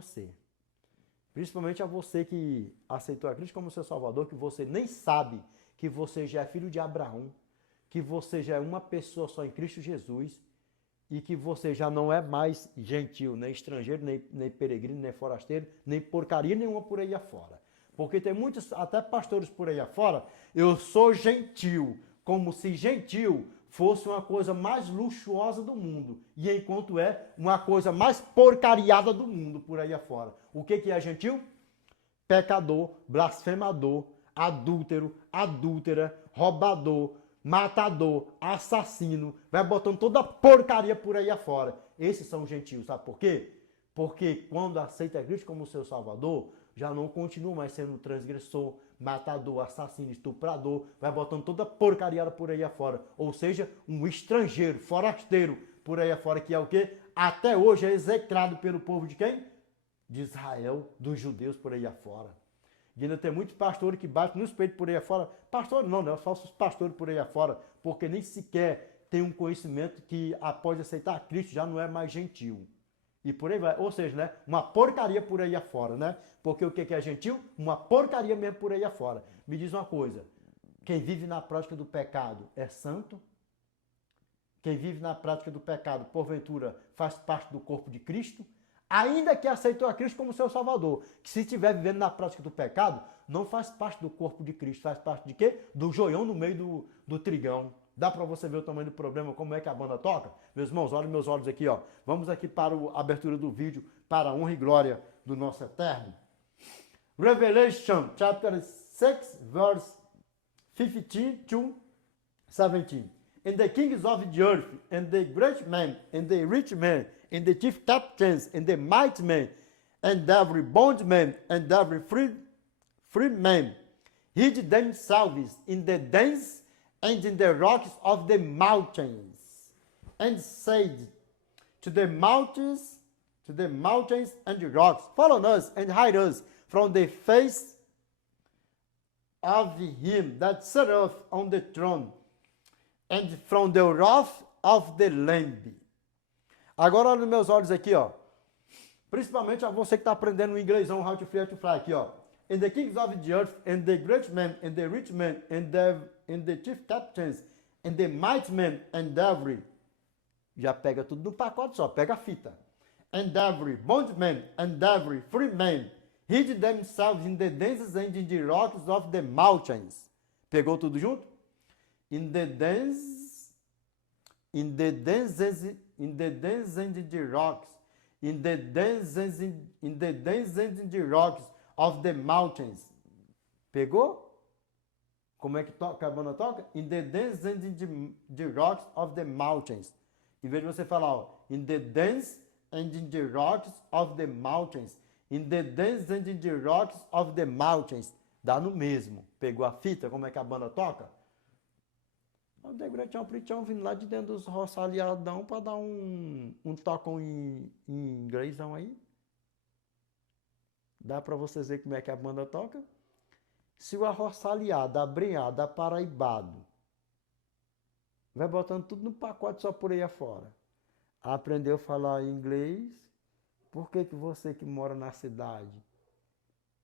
você. Principalmente a você que aceitou a Cristo como seu Salvador, que você nem sabe que você já é filho de Abraão, que você já é uma pessoa só em Cristo Jesus e que você já não é mais gentil, nem estrangeiro, nem peregrino, nem forasteiro, nem porcaria nenhuma por aí afora. Porque tem muitos, até pastores por aí afora, eu sou gentil, como se gentil fosse uma coisa mais luxuosa do mundo, e enquanto é uma coisa mais porcariada do mundo por aí afora. O que é gentil? Pecador, blasfemador, adúltero, adúltera, roubador, matador, assassino, vai botando toda a porcaria por aí afora. Esses são gentios, sabe por quê? Porque quando aceita Cristo como seu Salvador, já não continua mais sendo transgressor, matador, assassino, estuprador, vai botando toda a porcaria por aí afora. Ou seja, um estrangeiro, forasteiro por aí afora, que é o quê? Até hoje é execrado pelo povo de quem? De Israel, dos judeus por aí afora. E ainda tem muitos pastores que batem nos peitos por aí afora. Pastores não, né? Os falsos pastores por aí afora, porque nem sequer tem um conhecimento que após aceitar Cristo já não é mais gentil. E por aí vai. Ou seja, né? Uma porcaria por aí afora, né? Porque o que é gentil? Uma porcaria mesmo por aí afora. Me diz uma coisa. Quem vive na prática do pecado é santo? Quem vive na prática do pecado, porventura, faz parte do corpo de Cristo? Ainda que aceitou a Cristo como seu Salvador, que se estiver vivendo na prática do pecado, não faz parte do corpo de Cristo, faz parte de quê? Do joião no meio do trigão. Dá para você ver o tamanho do problema, como é que a banda toca? Meus irmãos, olhem meus olhos aqui, ó. Vamos aqui para a abertura do vídeo, para a honra e glória do nosso Eterno. Revelation, chapter 6, verse 15 to 17. And the kings of the earth, and the great men, and the rich men, and the chief captains, and the mighty men, and every bondman, and every free man, hid themselves in the dens and in the rocks of the mountains, and said to the mountains and the rocks, follow us and hide us from the face of him that sitteth on the throne, and from the wrath of the Lamb. Agora olha nos meus olhos aqui, ó. Principalmente a você que está aprendendo o inglêsão, how to fly aqui, ó. And the kings of the earth, and the great men, and the rich men, and the chief captains, and the mighty men, and every. Já pega tudo no pacote só, pega a fita. And every bondman, and every free man, hid themselves in the denses and in the rocks of the mountains. Pegou tudo junto? In the dens and the rocks, in the dens and the rocks of the mountains. Pegou? Como é que toca, a banda toca? In the dens and the rocks of the mountains. Em vez de você falar, ó, in the dens and in the rocks of the mountains. In the dens and in the rocks of the mountains. Dá no mesmo. Pegou a fita? Como é que a banda toca? O Degretão Pritão vindo lá de dentro dos roçalhadão para dar um tocão em inglêsão aí. Dá para vocês verem como é que a banda toca? Se o arroçalhado, abreado, aparaibado, vai botando tudo no pacote só por aí afora. Aprendeu a falar inglês, por que você que mora na cidade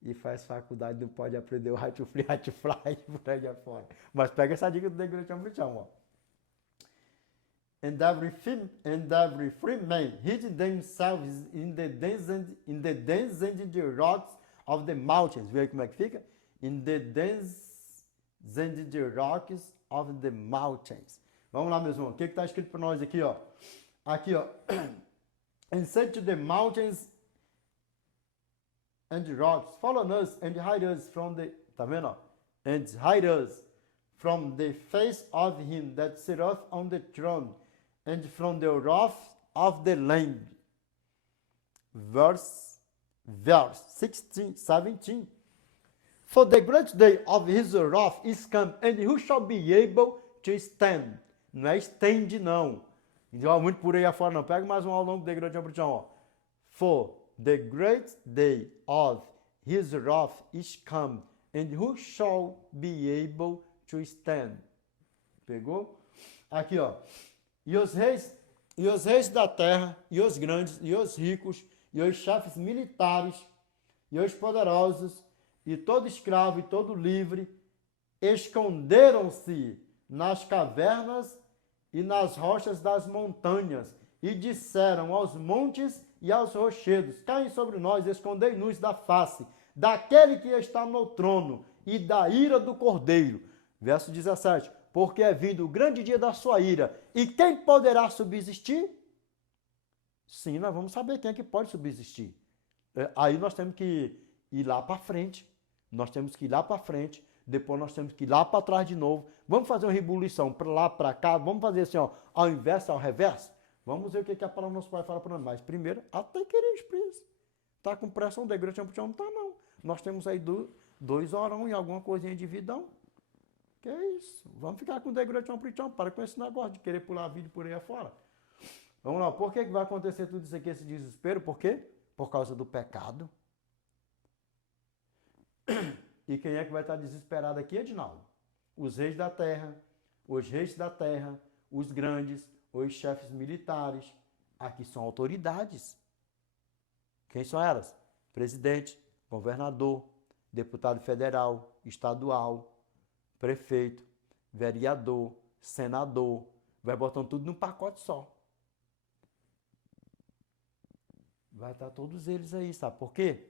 e faz faculdade não pode aprender o how to fly por aí afora? Mas pega essa dica do Degretão Pritão, ó. And every free man hid themselves in the dens and in the rocks of the mountains. Vê aí como é que fica? In the dens and the rocks of the mountains. Vamos lá, meus irmãos. O que está escrito para nós aqui, ó? Aqui, ó. And said to the mountains and the rocks, follow us and hide us from the... Tá vendo, ó? And hide us from the face of him that sitteth on the throne, and from the wrath of the Lamb. Verse 17. For the great day of his wrath is come, and who shall be able to stand? Não é stand, não. Então, muito por aí afora, não. Pega mais um ao longo da igreja de ó. For the great day of his wrath is come, and who shall be able to stand? Pegou? Aqui, ó. E os reis da terra, e os grandes, e os ricos, e os chefes militares, e os poderosos, e todo escravo e todo livre, esconderam-se nas cavernas e nas rochas das montanhas, e disseram aos montes e aos rochedos: caem sobre nós, escondei-nos da face daquele que está no trono e da ira do Cordeiro. Verso 17. Porque é vindo o grande dia da sua ira, e quem poderá subsistir? Sim, nós vamos saber quem é que pode subsistir. Aí nós temos que ir lá para frente. Nós temos que ir lá para frente. Depois nós temos que ir lá para trás de novo. Vamos fazer uma rebulição para lá, para cá. Vamos fazer assim, ó, ao inverso, ao reverso. Vamos ver o que a palavra do nosso Pai fala para nós. Mas primeiro, até querer pressa. Está com pressão da igreja, não está não. Nós temos aí 2 horas e alguma coisinha de vidão. Que é isso? Vamos ficar com degradação para para com esse negócio de querer pular vídeo por aí afora. Vamos lá, por que vai acontecer tudo isso aqui, esse desespero? Por quê? Por causa do pecado. E quem é que vai estar desesperado aqui, Edinaldo? Os reis da terra, os grandes, os chefes militares. Aqui são autoridades. Quem são elas? Presidente, governador, deputado federal, estadual, prefeito, vereador, senador. Vai botando tudo num pacote só. Vai estar todos eles aí, sabe por quê?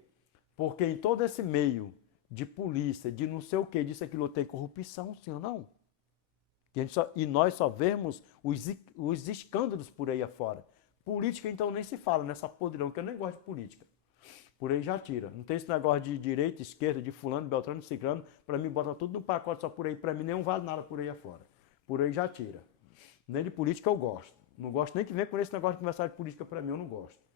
Porque em todo esse meio de polícia, de não sei o que, disso, aquilo, tem corrupção, sim ou não? E nós só vemos os escândalos por aí afora. Política, então, nem se fala nessa podridão, que eu nem gosto de política. Por aí já tira. Não tem esse negócio de direita, esquerda, de fulano, beltrano, ciclano. Para mim, bota tudo no pacote só por aí. Para mim, nem vale nada por aí afora. Por aí já tira. Nem de política eu gosto. Não gosto nem que venha com esse negócio de conversar de política para mim, eu não gosto.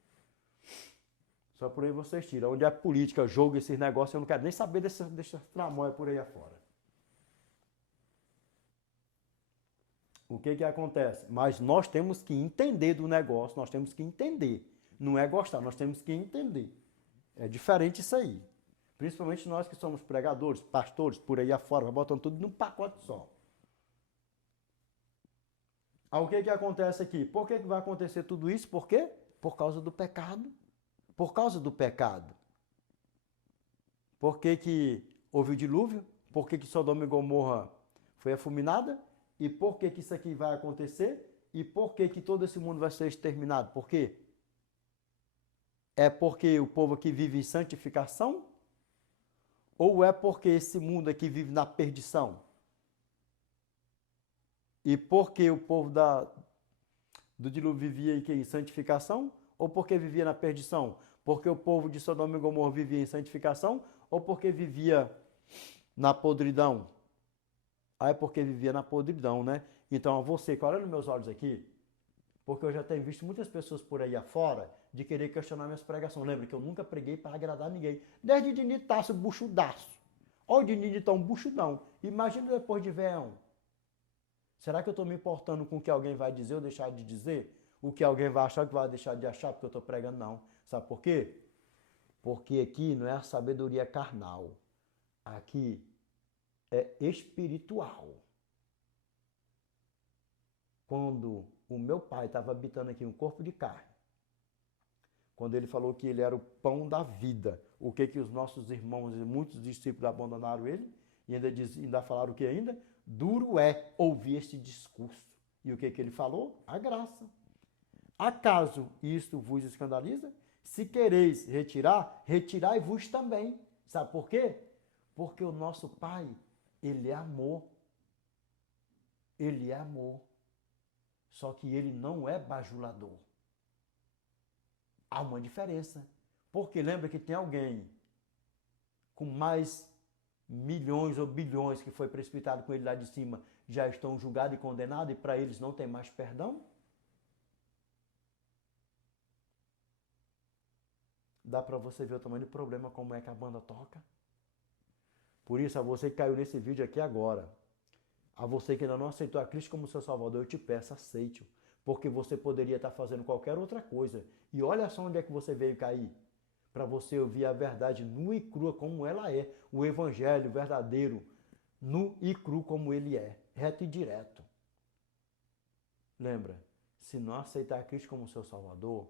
Só por aí vocês tiram. Onde é política, jogo, esses negócios, eu não quero nem saber dessa tramóia por aí afora. O que acontece? Mas nós temos que entender do negócio, nós temos que entender. Não é gostar, nós temos que entender. É diferente isso aí. Principalmente nós que somos pregadores, pastores, por aí afora, vai botando tudo num pacote só. O que acontece aqui? Por que vai acontecer tudo isso? Por quê? Por causa do pecado. Por causa do pecado. Por que houve o dilúvio? Por que Sodoma e Gomorra foi afuminada? E por que isso aqui vai acontecer? E por que todo esse mundo vai ser exterminado? Por quê? É porque o povo aqui vive em santificação? Ou é porque esse mundo aqui vive na perdição? E porque o povo do dilúvio vivia em santificação? Ou porque vivia na perdição? Porque o povo de Sodoma e Gomorra vivia em santificação? Ou porque vivia na podridão? É porque vivia na podridão, né? Então, você que olha nos meus olhos aqui, porque eu já tenho visto muitas pessoas por aí afora de querer questionar minhas pregações. Lembra que eu nunca preguei para agradar ninguém. Desde o Dini Tasso, buchudaço. Olha o Dini tão buchudão. Imagina depois de verão. Será que eu estou me importando com o que alguém vai dizer ou deixar de dizer? O que alguém vai achar, que vai deixar de achar porque eu estou pregando? Não. Sabe por quê? Porque aqui não é a sabedoria carnal. Aqui é espiritual. Quando o meu pai estava habitando aqui um corpo de carne, quando ele falou que ele era o pão da vida, o que os nossos irmãos e muitos discípulos abandonaram ele, e ainda falaram o que ainda? Duro é ouvir este discurso. E o que ele falou? A graça. Acaso isto vos escandaliza? Se quereis retirar, retirai-vos também. Sabe por quê? Porque o nosso Pai, Ele é amor. Ele é amor. Só que Ele não é bajulador. Há uma diferença. Porque lembra que tem alguém com mais milhões ou bilhões que foi precipitado com ele lá de cima, já estão julgados e condenados e para eles não tem mais perdão? Dá para você ver o tamanho do problema, como é que a banda toca? Por isso, a você que caiu nesse vídeo aqui agora, a você que ainda não aceitou a Cristo como seu Salvador, eu te peço, aceite-o. Porque você poderia estar fazendo qualquer outra coisa. E olha só onde é que você veio cair. Para você ouvir a verdade nua e crua como ela é. O evangelho verdadeiro, nu e cru como ele é. Reto e direto. Lembra, se não aceitar a Cristo como seu Salvador,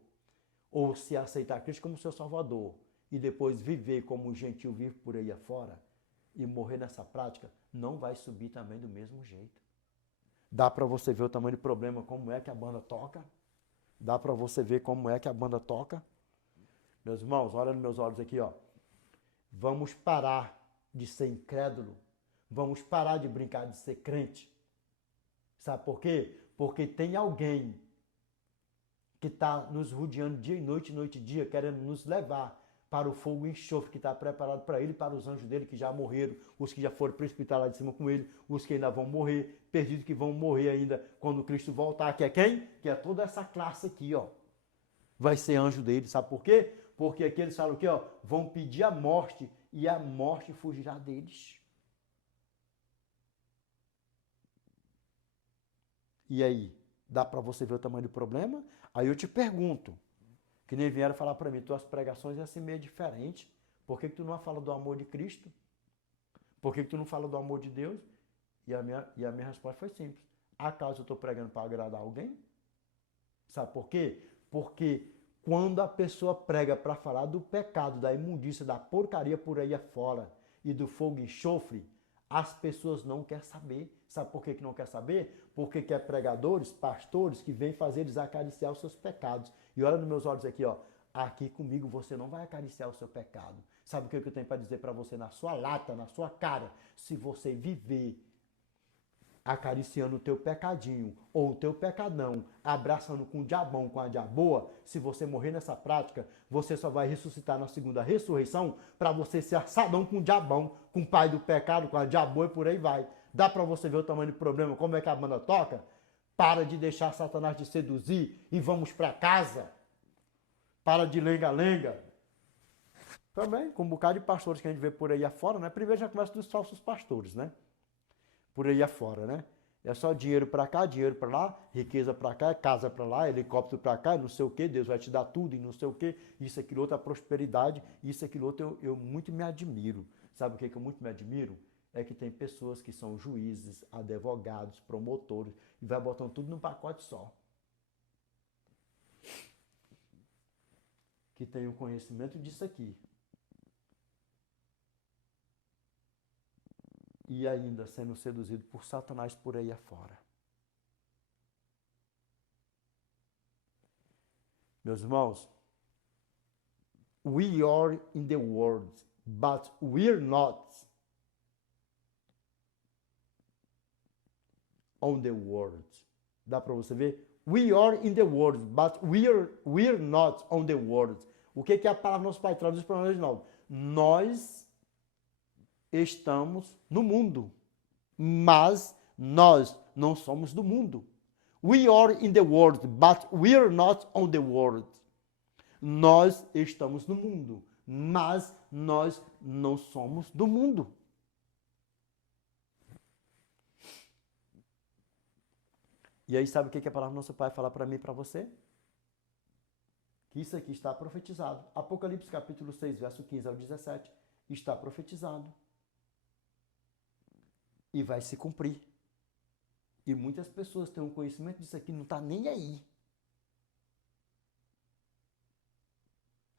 ou se aceitar Cristo como seu Salvador e depois viver como um gentil vive por aí afora e morrer nessa prática, não vai subir também do mesmo jeito. Dá para você ver o tamanho do problema, como é que a banda toca? Dá para você ver como é que a banda toca? Meus irmãos, olha nos meus olhos aqui, ó. Vamos parar de ser incrédulo. Vamos parar de brincar de ser crente. Sabe por quê? Porque tem alguém que está nos rodeando dia e noite e dia, querendo nos levar para o fogo e enxofre que está preparado para ele e para os anjos dele que já morreram, os que já foram precipitados lá de cima com ele, os que ainda vão morrer, perdidos que vão morrer ainda quando Cristo voltar, que é quem? Que é toda essa classe aqui, ó. Vai ser anjo dele, sabe por quê? Porque aqui eles falam o quê, ó? Vão pedir a morte e a morte fugirá deles. E aí, dá para você ver o tamanho do problema? Aí eu te pergunto, que nem vieram falar para mim, tuas pregações é assim meio diferente. Por que tu não fala do amor de Cristo? Por que tu não fala do amor de Deus? E a minha resposta foi simples. Acaso eu estou pregando para agradar alguém? Sabe por quê? Porque quando a pessoa prega para falar do pecado, da imundícia, da porcaria por aí afora e do fogo e enxofre, as pessoas não querem saber. Sabe por que não quer saber? Porque quer pregadores, pastores que vêm fazer eles acariciar os seus pecados. E olha nos meus olhos aqui, ó. Aqui comigo você não vai acariciar o seu pecado. Sabe o que eu tenho para dizer para você na sua lata, na sua cara? Se você viver acariciando o teu pecadinho ou o teu pecadão, abraçando com o diabão, com a diaboa, se você morrer nessa prática, você só vai ressuscitar na segunda ressurreição para você ser assadão com o diabão, com o pai do pecado, com a diaboa e por aí vai. Dá para você ver o tamanho do problema, como é que a banda toca? Para de deixar Satanás te seduzir e vamos para casa. Para de lenga-lenga. Também, com um bocado de pastores que a gente vê por aí afora, né? Primeiro já começa dos falsos pastores, né? Por aí afora, né? É só dinheiro para cá, dinheiro para lá, riqueza para cá, casa para lá, helicóptero para cá, não sei o que, Deus vai te dar tudo e não sei o que, isso, aquilo, outra prosperidade, isso, aquilo, outro, eu muito me admiro. Sabe o que eu muito me admiro? É que tem pessoas que são juízes, advogados, promotores, e vai botando tudo num pacote só. Que tem o conhecimento disso aqui. E ainda sendo seduzido por Satanás por aí afora. Meus irmãos, we are in the world, but we're not on the world. Dá para você ver? We are in the world, but we're not on the world. O que é a palavra nosso Pai traduz para o original? Nós estamos no mundo, mas nós não somos do mundo. We are in the world, but we're not on the world. Nós estamos no mundo, mas nós não somos do mundo. E aí sabe o que a palavra do nosso Pai fala para mim e para você? Que isso aqui está profetizado. Apocalipse capítulo 6, verso 15 ao 17, está profetizado. E vai se cumprir. E muitas pessoas têm um conhecimento disso aqui, não está nem aí.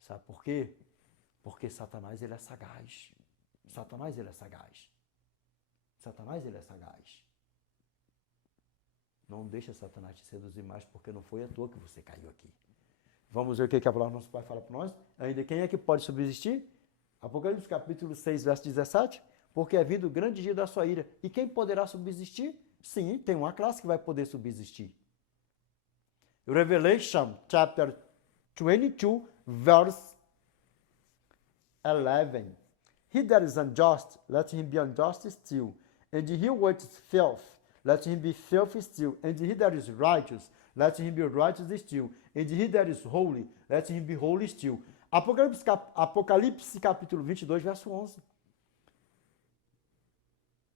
Sabe por quê? Porque Satanás, ele é sagaz. Satanás, ele é sagaz. Satanás, ele é sagaz. Não deixa Satanás te seduzir mais, porque não foi à toa que você caiu aqui. Vamos ver o que a palavra do nosso Pai fala para nós. Ainda quem é que pode subsistir? Apocalipse capítulo 6, verso 17. Porque é vindo o grande dia da sua ira. E quem poderá subsistir? Sim, tem uma classe que vai poder subsistir. Revelation chapter 22, verse 11. He that is unjust, let him be unjust still. And he who is filth, let him be filthy still. And he that is righteous, let him be righteous still. And he that is holy, let him be holy still. Apocalipse capítulo 22, verso 11.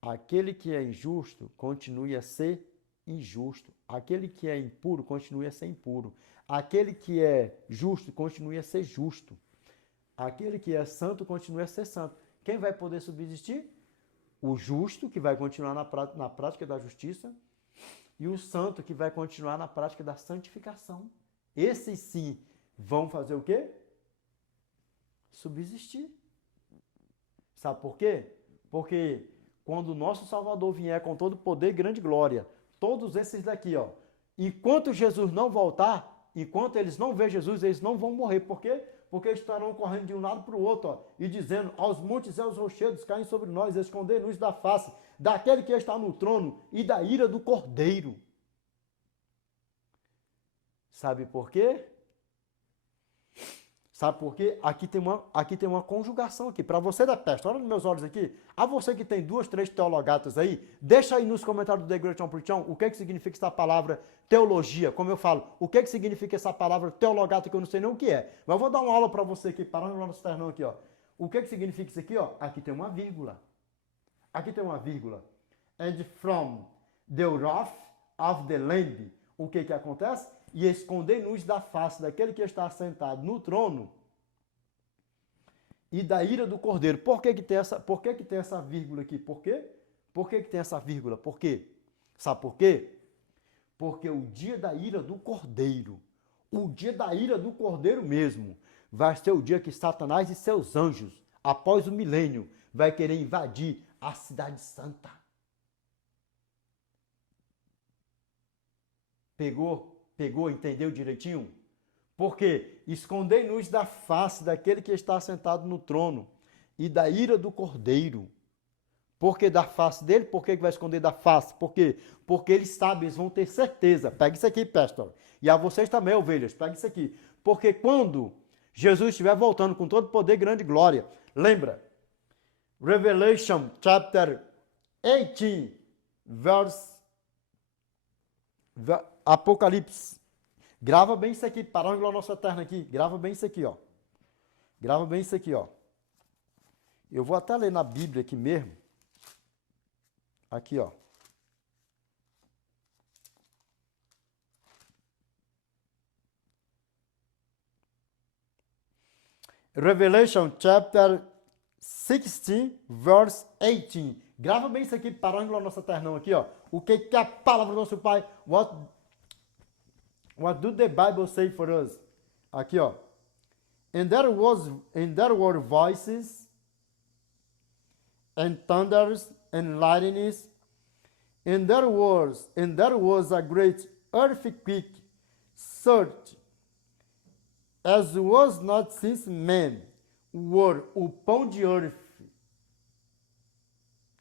Aquele que é injusto, continue a ser injusto. Aquele que é impuro, continue a ser impuro. Aquele que é justo, continue a ser justo. Aquele que é santo, continue a ser santo. Quem vai poder subsistir? O justo, que vai continuar na prática da justiça, e o santo, que vai continuar na prática da santificação. Esses sim vão fazer o quê? Subsistir. Sabe por quê? Porque quando o nosso Salvador vier com todo poder e grande glória, todos esses daqui, ó, enquanto Jesus não voltar, enquanto eles não ver Jesus, eles não vão morrer. Por quê? Porque eles estarão correndo de um lado para o outro, ó, e dizendo, aos montes e aos rochedos caem sobre nós, esconder-nos da face daquele que está no trono e da ira do Cordeiro. Sabe por quê? Sabe por quê? Aqui tem uma conjugação aqui. Para você da peste, olha nos meus olhos aqui. A você que tem 2, 3 teologatas aí, deixa aí nos comentários do The Great Preaching o que significa essa palavra teologia. Como eu falo, o que significa essa palavra teologata que eu não sei nem o que é. Mas eu vou dar uma aula para você aqui, parando lá no esternão aqui, ó. O que significa isso aqui, ó? Aqui tem uma vírgula. Aqui tem uma vírgula. And from the wrath of the Lamb. O que acontece? E esconder-nos da face daquele que está sentado no trono e da ira do Cordeiro. Por que tem essa vírgula aqui? Por quê? Por que tem essa vírgula? Por quê? Sabe por quê? Porque o dia da ira do Cordeiro, o dia da ira do Cordeiro mesmo, vai ser o dia que Satanás e seus anjos, após o milênio, vai querer invadir a cidade santa. Pegou, entendeu direitinho? Porque escondei-nos da face daquele que está sentado no trono e da ira do Cordeiro. Por que da face dele? Por que vai esconder da face? Por quê? Porque eles sabem, eles vão ter certeza. Pega isso aqui, pastor. E a vocês também, ovelhas, pega isso aqui. Porque quando Jesus estiver voltando com todo poder, grande glória, lembra? Revelation chapter 18, verse Apocalipse. Grava bem isso aqui, parângula nossa eterna aqui. Grava bem isso aqui, ó. Grava bem isso aqui, ó. Eu vou até ler na Bíblia aqui mesmo. Aqui, ó. Revelation chapter 16, verse 18. Grava bem isso aqui, parângula nossa eternão aqui, ó. O que a palavra do nosso Pai... What do the Bible say for us? Aqui, ó. And there were voices, and thunders, and lightnings, and there was a great earthquake, such as was not since men were upon the earth.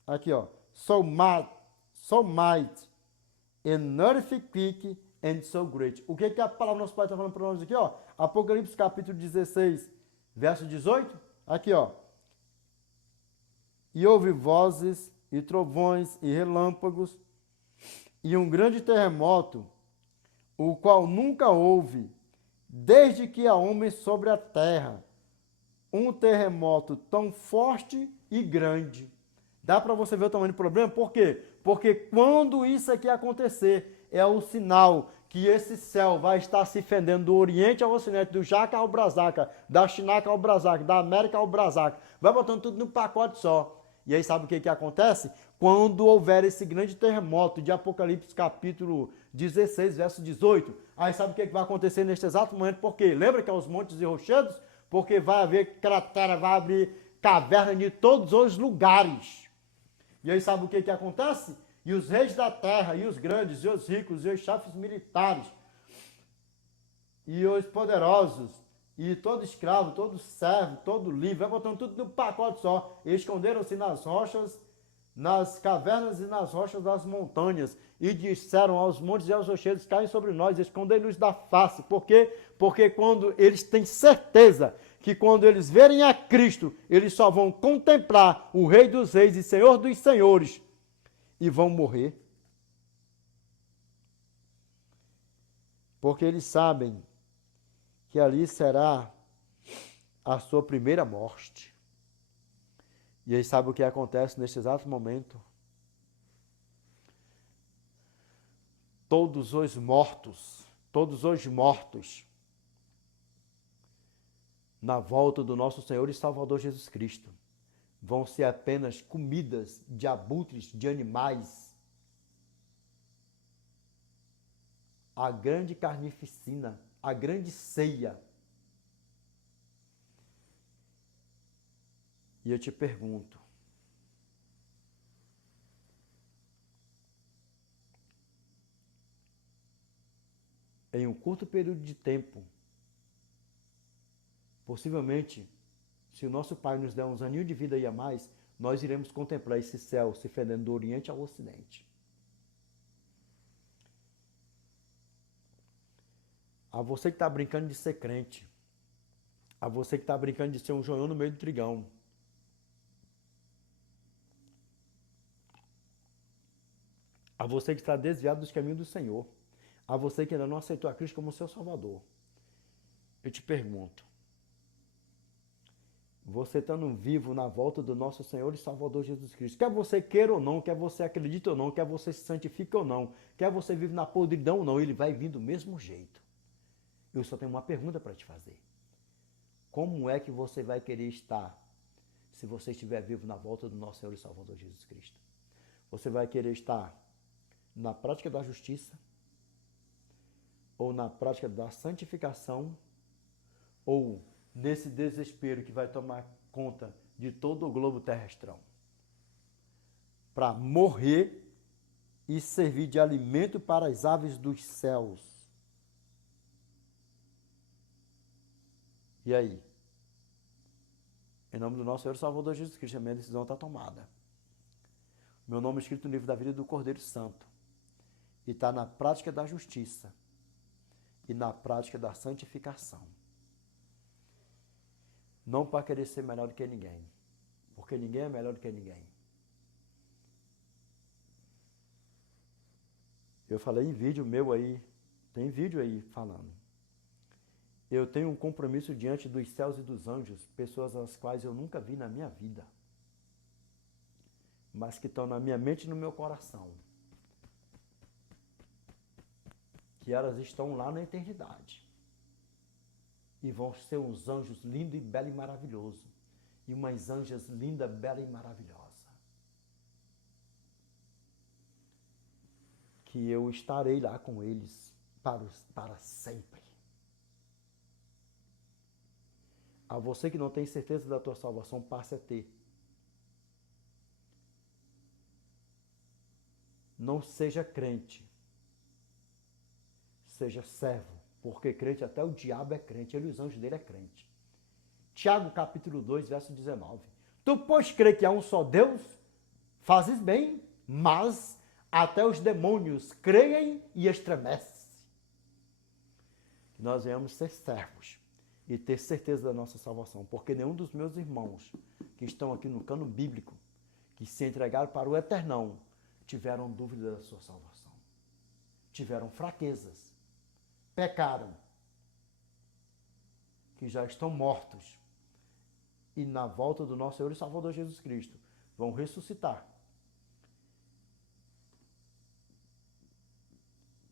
Aqui, ó. So might, an earthquake, and so great. O que a palavra do nosso Pai está falando para nós aqui, ó? Apocalipse capítulo 16, verso 18. Aqui, ó. E houve vozes, e trovões, e relâmpagos, e um grande terremoto, o qual nunca houve, desde que há homens sobre a terra. Um terremoto tão forte e grande. Dá para você ver o tamanho do problema? Por quê? Porque quando isso aqui acontecer, é o sinal que esse céu vai estar se fendendo do Oriente ao Ocidente, do Jaca ao Brasaca, da Chinaca ao Brasaca, da América ao Brasaca. Vai botando tudo num pacote só. E aí sabe o que acontece? Quando houver esse grande terremoto de Apocalipse capítulo 16, verso 18, aí sabe o que vai acontecer neste exato momento? Por quê? Lembra que é os montes e rochedos? Porque vai haver cratera, vai abrir caverna de todos os lugares. E aí sabe o que acontece? E os reis da terra, e os grandes, e os ricos, e os chefes militares, e os poderosos, e todo escravo, todo servo, todo livre, vai botando tudo no pacote só. E esconderam-se nas rochas, nas cavernas e nas rochas das montanhas, e disseram aos montes e aos rochedos, caem sobre nós, escondei-nos da face. Por quê? Porque quando eles têm certeza que quando eles verem a Cristo, eles só vão contemplar o Rei dos Reis e Senhor dos Senhores, e vão morrer. Porque eles sabem que ali será a sua primeira morte. E aí sabe o que acontece neste exato momento? Todos os mortos, na volta do nosso Senhor e Salvador Jesus Cristo, vão ser apenas comidas de abutres, de animais. A grande carnificina, a grande ceia E eu te pergunto, em um curto período de tempo, possivelmente, se o nosso Pai nos der uns aninhos de vida aí a mais, nós iremos contemplar esse céu se fendendo do Oriente ao Ocidente. A você que está brincando de ser crente, a você que está brincando de ser um joião no meio do trigão, a você que está desviado dos caminhos do Senhor, a você que ainda não aceitou a Cristo como seu Salvador, eu te pergunto, você estando vivo na volta do nosso Senhor e Salvador Jesus Cristo, quer você queira ou não, quer você acredite ou não, quer você se santifique ou não, quer você vive na podridão ou não, ele vai vir do mesmo jeito. Eu só tenho uma pergunta para te fazer. Como é que você vai querer estar se você estiver vivo na volta do nosso Senhor e Salvador Jesus Cristo? Você vai querer estar na prática da justiça, ou na prática da santificação, ou nesse desespero que vai tomar conta de todo o globo terrestrão, para morrer e servir de alimento para as aves dos céus. E aí? Em nome do nosso Senhor e Salvador Jesus Cristo, a minha decisão está tomada. Meu nome é escrito no livro da vida do Cordeiro Santo. E está na prática da justiça e na prática da santificação. Não para querer ser melhor do que ninguém, porque ninguém é melhor do que ninguém. Eu falei em vídeo meu aí, tem vídeo aí falando. Eu tenho um compromisso diante dos céus e dos anjos, pessoas as quais eu nunca vi na minha vida, mas que estão na minha mente e no meu coração. Que elas estão lá na eternidade. E vão ser uns anjos lindos e belo e maravilhoso. E umas anjas linda, bela e maravilhosa. Que eu estarei lá com eles para sempre. A você que não tem certeza da tua salvação, passe a ter. Não seja crente. Seja servo, porque crente até o diabo é crente, ele e os anjos dele é crente. Tiago capítulo 2, verso 19. Tu pois crer que há um só Deus, fazes bem, mas até os demônios creem e estremecem. Que nós venhamos ser servos e ter certeza da nossa salvação, porque nenhum dos meus irmãos que estão aqui no cano bíblico, que se entregaram para o eternão, tiveram dúvida da sua salvação. Tiveram fraquezas. Pecaram, que já estão mortos, e na volta do nosso Senhor e Salvador Jesus Cristo vão ressuscitar.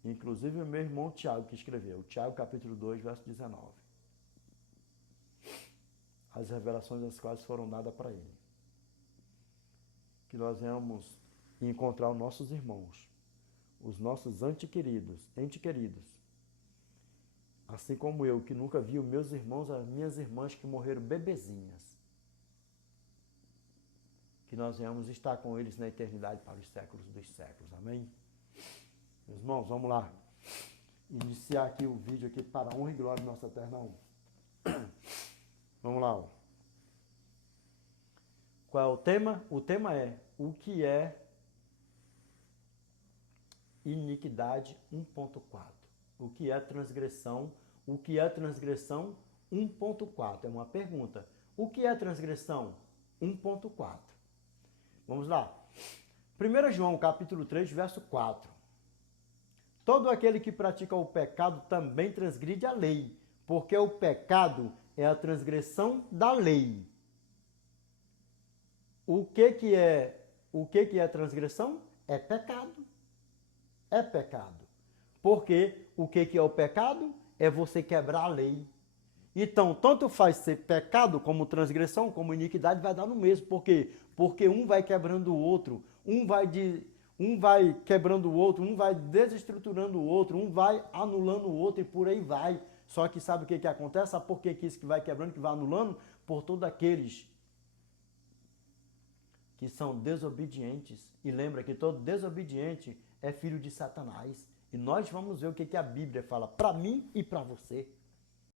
Inclusive o meu irmão Tiago que escreveu, Tiago capítulo 2, verso 19. As revelações das quais foram dadas para ele. Que nós venhamos encontrar os nossos irmãos, os nossos ente queridos, assim como eu, que nunca vi os meus irmãos, as minhas irmãs que morreram bebezinhas. Que nós venhamos estar com eles na eternidade para os séculos dos séculos. Amém? Meus irmãos, vamos lá. Iniciar aqui o vídeo aqui para a honra e glória do nosso eterno. Vamos lá. Ó. Qual é o tema? O tema é o que é iniquidade 1.4. O que é transgressão? O que é transgressão 1.4? É uma pergunta. O que é transgressão 1.4? Vamos lá. 1 João capítulo 3, verso 4. Todo aquele que pratica o pecado também transgride a lei, porque o pecado é a transgressão da lei. O que é transgressão? É pecado. É pecado. Porque o que é o pecado? É você quebrar a lei. Então, tanto faz ser pecado como transgressão, como iniquidade, vai dar no mesmo. Por quê? Porque um vai quebrando o outro, um vai quebrando o outro, um vai desestruturando o outro, um vai anulando o outro e por aí vai. Só que sabe o que acontece? Sabe por que isso que vai quebrando, que vai anulando? Por todos aqueles que são desobedientes. E lembra que todo desobediente é filho de Satanás. E nós vamos ver o que a Bíblia fala para mim e para você.